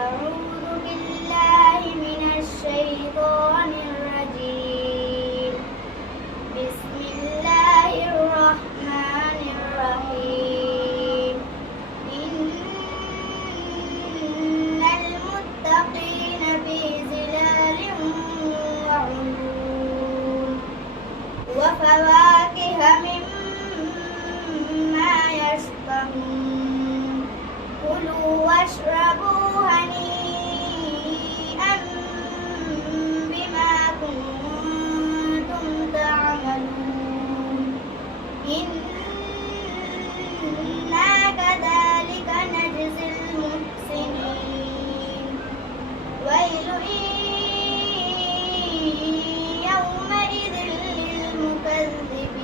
أعوذ بالله من الشيطان الرجيم. بسم الله الرحمن الرحيم. إن المتقين في ظلال وعيون وفواكه مما يشتهون. كلوا واشربوا هنيئا بما كنتم تعملون. إنا كذلك نجزي المحسنين. ويل يومئذ للمكذبين.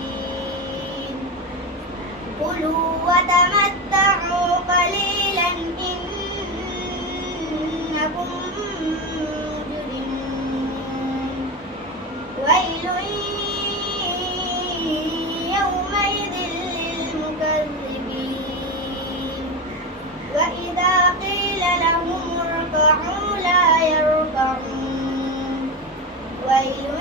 كلوا وتمتعوا قليلا إنكم مجرمون. ويل يومئذ للمكذبين. وإذا قيل لهم اركعوا لا يركعون. ويل